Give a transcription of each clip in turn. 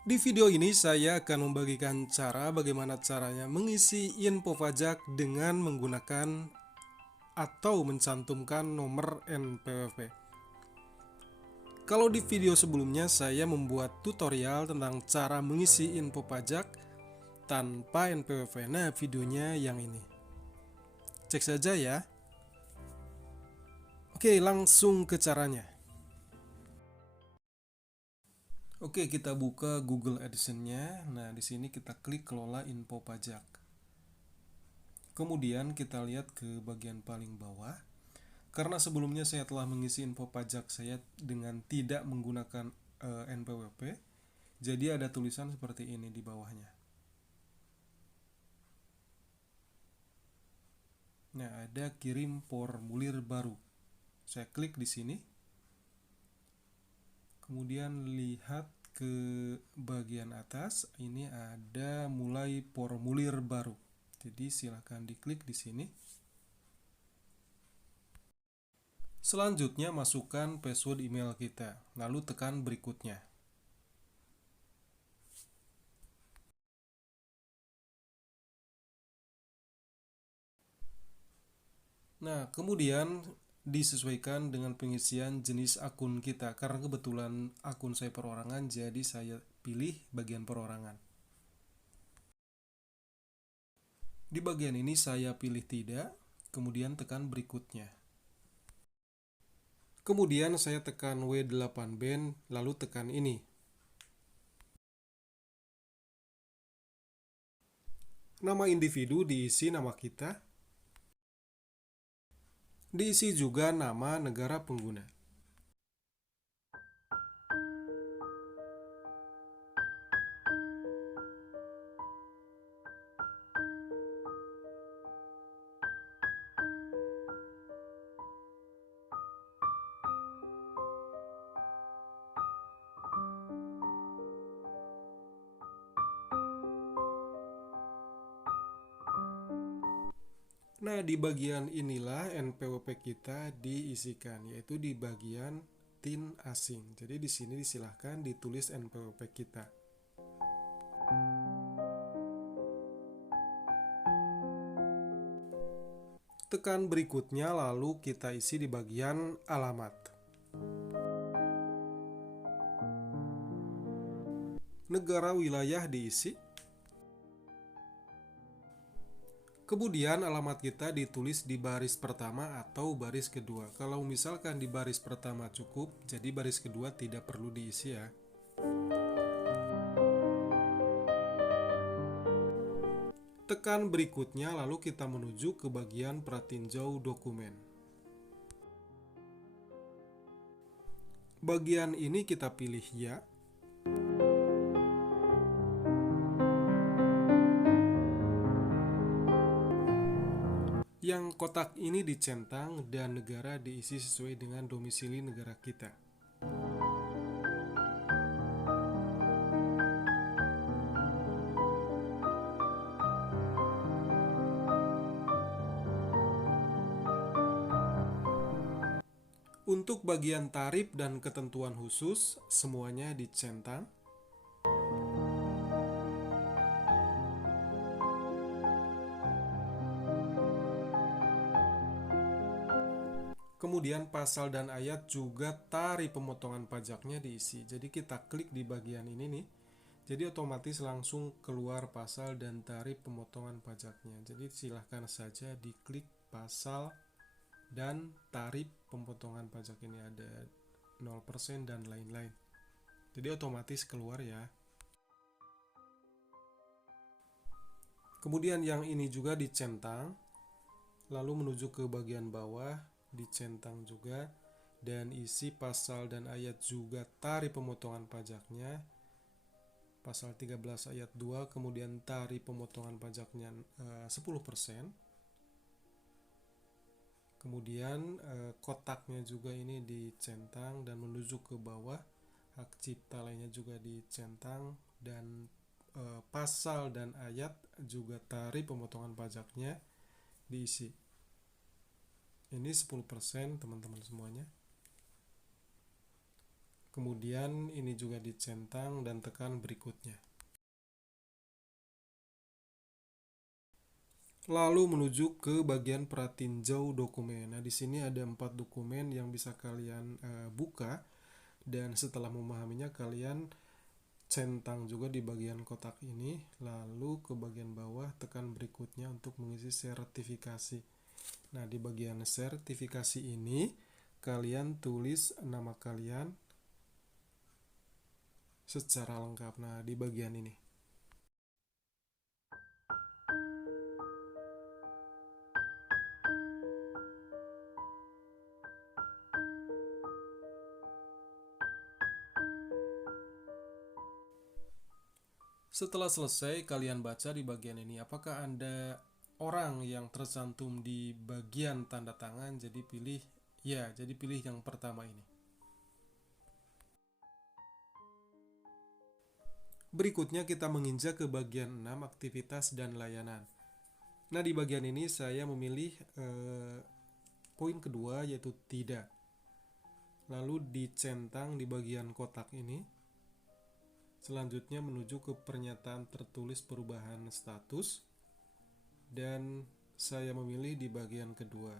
Di video ini saya akan membagikan bagaimana caranya mengisi info pajak dengan menggunakan atau mencantumkan nomor NPWP. Kalau di video sebelumnya saya membuat tutorial tentang cara mengisi info pajak tanpa NPWP. Nah, videonya yang ini. Cek saja ya. Oke, langsung ke caranya. Oke, kita buka Google AdSense-nya. Nah, di sini kita klik kelola info pajak. Kemudian kita lihat ke bagian paling bawah. Karena sebelumnya saya telah mengisi info pajak saya dengan tidak menggunakan NPWP, jadi ada tulisan seperti ini di bawahnya. Nah, ada kirim formulir baru. Saya klik di sini. Kemudian lihat ke bagian atas, ini ada mulai formulir baru. Jadi silahkan diklik di sini. Selanjutnya masukkan password email kita, lalu tekan berikutnya. Nah, kemudian disesuaikan dengan pengisian jenis akun kita. Karena kebetulan akun saya perorangan, jadi saya pilih bagian perorangan. Di bagian ini saya pilih tidak, kemudian tekan berikutnya. Kemudian saya tekan W8 band, lalu tekan ini. Nama individu diisi nama kita. Diisi juga nama negara pengguna. Nah, di bagian inilah NPWP kita diisikan, yaitu di bagian TIN asing. Jadi di sini disilahkan ditulis NPWP kita. Tekan berikutnya, lalu kita isi di bagian alamat. Negara wilayah diisi. Kemudian alamat kita ditulis di baris pertama atau baris kedua. Kalau misalkan di baris pertama cukup, jadi baris kedua tidak perlu diisi ya. Tekan berikutnya, lalu kita menuju ke bagian pratinjau dokumen. Bagian ini kita pilih ya. Yang kotak ini dicentang dan negara diisi sesuai dengan domisili negara kita. Untuk bagian tarif dan ketentuan khusus, semuanya dicentang. Kemudian pasal dan ayat juga tarif pemotongan pajaknya diisi. Jadi kita klik di bagian ini nih. Jadi otomatis langsung keluar pasal dan tarif pemotongan pajaknya. Jadi silahkan saja diklik pasal dan tarif pemotongan pajak ini, ada 0% dan lain-lain. Jadi otomatis keluar ya. Kemudian yang ini juga dicentang, lalu menuju ke bagian bawah, dicentang juga, dan isi pasal dan ayat juga tarif pemotongan pajaknya. Pasal 13 ayat 2, kemudian tarif pemotongan pajaknya 10%. Kemudian kotaknya juga ini dicentang dan menuju ke bawah, hak cipta lainnya juga dicentang, dan pasal dan ayat juga tarif pemotongan pajaknya diisi. Ini 10% teman-teman semuanya. Kemudian ini juga dicentang dan tekan berikutnya. Lalu menuju ke bagian pratinjau dokumen. Nah, di sini ada 4 dokumen yang bisa kalian buka, dan setelah memahaminya kalian centang juga di bagian kotak ini, lalu ke bagian bawah tekan berikutnya untuk mengisi sertifikasi. Nah, di bagian sertifikasi ini kalian tulis nama kalian secara lengkap. Nah, di bagian ini. Setelah selesai, kalian baca di bagian ini. Apakah Anda orang yang tercantum di bagian tanda tangan? Jadi pilih ya, jadi pilih yang pertama ini. Berikutnya kita menginjak ke bagian 6, aktivitas dan layanan. Nah, di bagian ini saya memilih poin kedua, yaitu tidak. Lalu dicentang di bagian kotak ini. Selanjutnya menuju ke pernyataan tertulis perubahan status, dan saya memilih di bagian kedua.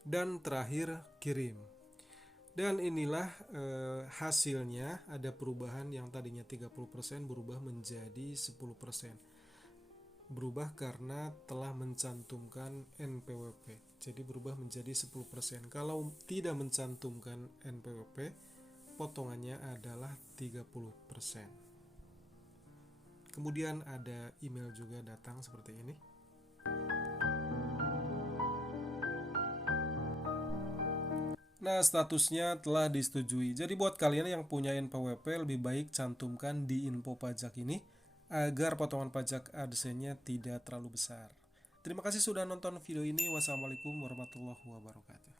Dan terakhir kirim. Dan inilah hasilnya. Ada perubahan yang tadinya 30% berubah menjadi 10%. Berubah karena telah mencantumkan NPWP. Jadi berubah menjadi 10%. Kalau tidak mencantumkan NPWP, potongannya adalah 30%. Kemudian ada email juga datang seperti ini. Nah, statusnya telah disetujui. Jadi buat kalian yang punya NPWP, lebih baik cantumkan di info pajak ini agar potongan pajak AdSense-nya tidak terlalu besar. Terima kasih sudah nonton video ini. Wassalamualaikum warahmatullahi wabarakatuh.